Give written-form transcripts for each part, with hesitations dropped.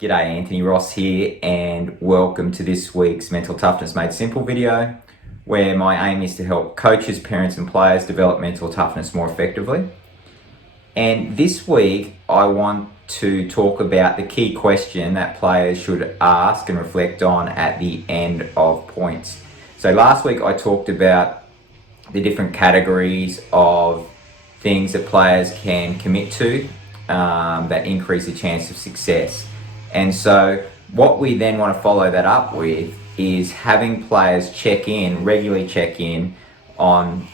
G'day, Anthony Ross here, and welcome to this week's Mental Toughness Made Simple video, where my aim is to help coaches, parents and players develop mental toughness more effectively. And this week I want to talk about the key question that players should ask and reflect on at the end of points. So last week I talked about the different categories of things that players can commit to that increase the chance of success. And so what we then want to follow that up with is having players regularly check in on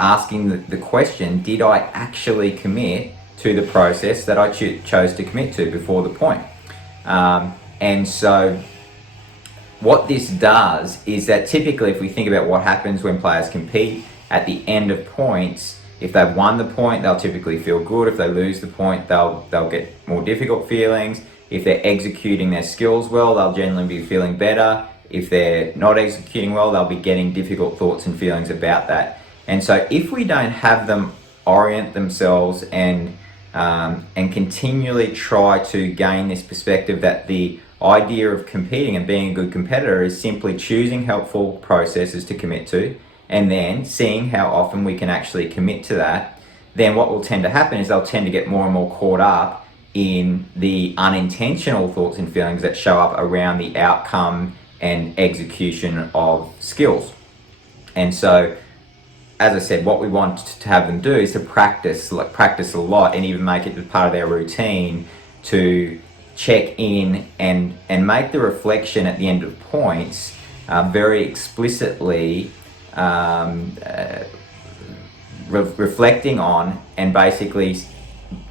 asking the question, did I actually commit to the process that I chose to commit to before the point? And so what this does is that typically, if we think about what happens when players compete at the end of points, if they've won the point, they'll typically feel good. If they lose the point, they'll get more difficult feelings. If they're executing their skills well, they'll generally be feeling better. If they're not executing well, they'll be getting difficult thoughts and feelings about that. And so if we don't have them orient themselves and continually try to gain this perspective that the idea of competing and being a good competitor is simply choosing helpful processes to commit to, and then seeing how often we can actually commit to that, then what will tend to happen is they'll tend to get more and more caught up in the unintentional thoughts and feelings that show up around the outcome and execution of skills. And so, as I said, what we want to have them do is to practice a lot, and even make it part of their routine to check in and make the reflection at the end of points very explicitly reflecting on and basically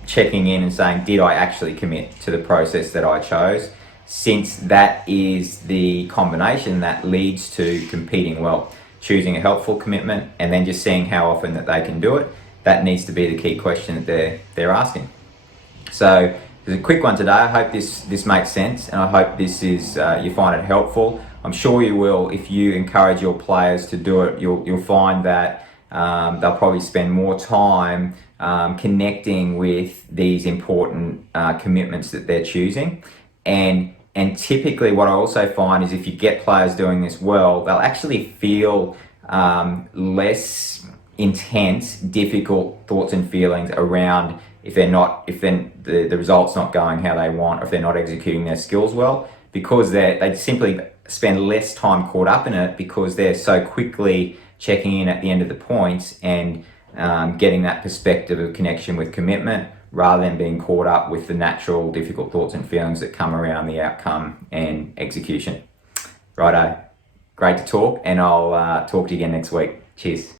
checking in and saying, did I actually commit to the process that I chose? Since that is the combination that leads to competing well. Choosing a helpful commitment and then just seeing how often that they can do it. That needs to be the key question that they're asking. So there's a quick one today. I hope this makes sense, and I hope this is you find it helpful. I'm sure you will. If you encourage your players to do it, you'll find that they'll probably spend more time connecting with these important commitments that they're choosing. And typically what I also find is if you get players doing this well, they'll actually feel less intense, difficult thoughts and feelings around if the result's not going how they want, or if they're not executing their skills well, because they simply spend less time caught up in it because they're so quickly checking in at the end of the points and getting that perspective of connection with commitment, rather than being caught up with the natural difficult thoughts and feelings that come around the outcome and execution. Righto, great to talk, and I'll talk to you again next week. Cheers.